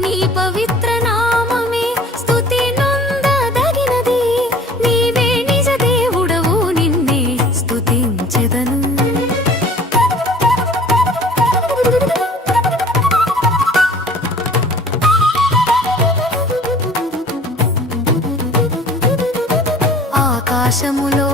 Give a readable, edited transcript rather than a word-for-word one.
నీ పవిత్ర నామమే స్తుతి నొందదగినది. నీవే నిజ దేవుడవు, నిన్నే స్తుతించెదను. ఆకాశములో